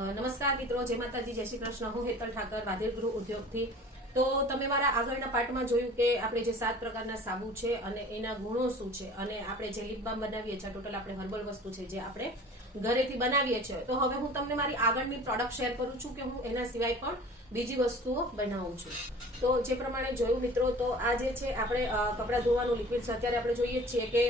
નમસ્કાર મિત્રો, જય માતાજી, જય શ્રી કૃષ્ણ. હું હેતલ ઠાકર, વાદિલ ગૃહ ઉદ્યોગથી. તો તમે મારા આગળના પાર્ટમાં જોયું કે આપણે જે 7 પ્રકારના સાબુ છે અને એના ગુણો શું છે, અને આપણે જે લિપ બામ બનાવીએ છીએ, ટોટલ આપણે હર્બલ વસ્તુ છે જે આપણે ઘરેથી બનાવીએ છીએ. તો હવે હું તમને મારી આગળની પ્રોડક્ટ શેર કરું છું કે હું એના સિવાય પણ બીજી વસ્તુઓ બનાવું છું. તો જે પ્રમાણે જોયું મિત્રો, તો આ જે છે આપણે કપડાં ધોવાનું લિક્વિડ છે. અત્યારે આપણે જોઈએ છીએ કે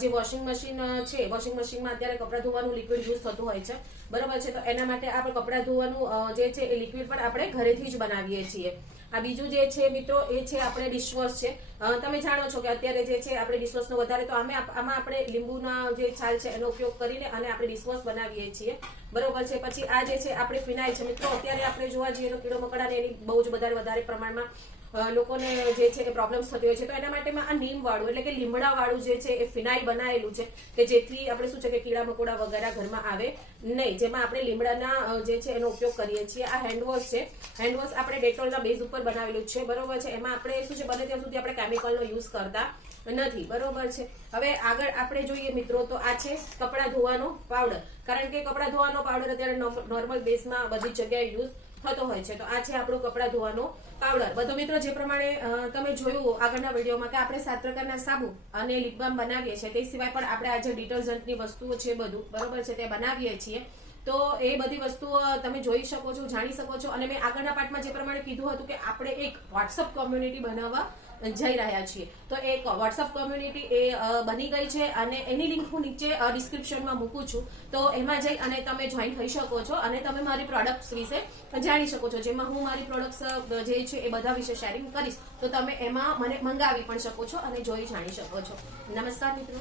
જે વોશિંગ મશીન છે, વોશિંગ મશીનમાં અત્યારે કપડાં ધોવાનું લિક્વિડ યુઝ થતું હોય છે, બરોબર છે. તો એના માટે આપણે કપડાં ધોવાનું જે છે એ લિક્વિડ પણ આપણે ઘરેથી જ બનાવીએ છીએ. આ બીજું જે છે મિત્રો, એ છે આપણે ડિશવોશ છે. તમે જાણો છો કે અત્યારે જે છે આપણે ડિશવોશનો વધારે, તો આમાં આપણે લીંબુના જે છાલ છે એનો ઉપયોગ કરીને અને આપણે ડિશવોશ બનાવીએ છીએ, બરોબર છે. પછી આ જે છે આપણે ફિનાઇલ છે. મિત્રો અત્યારે આપણે જોવા જઈએ તો કીડો મકોડા એની બહુ જ વધારે પ્રમાણમાં લોકોને જે છે એ પ્રોબ્લેમ્સ થતી હોય છે. તો એના માટેમાં આ નીમ વાળું એટલે કે લીમડા વાળું જે છે એ ફિનાઇલ બનાવેલું છે કે જેથી આપણે શું છે કે કીડા મકોડા વગેરે ઘરમાં આવે નહીં. જેમાં આપણે લીમડાના જે છે એનો ઉપયોગ કરીએ છીએ. આ હેન્ડવોશ છે. હેન્ડવોશ આપણે ડેટોલના બેઝ ઉપર બનાવેલું છે, બરોબર છે. એમાં આપણે શું છે, બને ત્યાં સુધી આપણે કેમિકલનો યુઝ કરતા નથી, બરોબર છે. હવે આગળ આપણે જોઈએ મિત્રો, તો આ છે કપડાં ધોવાનો પાવડર. કારણ કે કપડાં ધોવાનો પાવડર અત્યારે નોર્મલ બેઝમાં બધી જગ્યાએ યુઝ થતો હોય છે. તો આ છે આપણો કપડાં ધોવાનો પાવડર. બધો મિત્રો જે પ્રમાણે તમે જોયું આગળના વિડીયોમાં કે આપણે 7 પ્રકારના સાબુ અને લિપ બામ બનાવીએ છીએ, તે સિવાય પણ આપણે આ જે ડિટર્જન્ટની વસ્તુઓ છે બધું, બરોબર છે, તે બનાવીએ છીએ. તો એ બધી વસ્તુઓ તમે જોઈ શકો છો, જાણી શકો છો. અને મેં આગળના પાર્ટમાં જે પ્રમાણે કીધું હતું કે આપણે એક વોટ્સઅપ કોમ્યુનિટી બનાવવા જઈ રહ્યા છીએ. તો એક વોટ્સઅપ કોમ્યુનિટી એ બની ગઈ છે અને એની લિંક હું નીચે ડિસ્ક્રિપ્શનમાં મૂકું છું. તો એમાં જઈ અને તમે જોઈન થઈ શકો છો અને તમે મારી પ્રોડક્ટ્સ વિશે જાણી શકો છો. જેમાં હું મારી પ્રોડક્ટ્સ જે છે એ બધા વિશે શેરિંગ કરીશ, તો તમે એમાં મને મંગાવી પણ શકો છો અને જોઈ જાણી શકો છો. નમસ્કાર મિત્રો.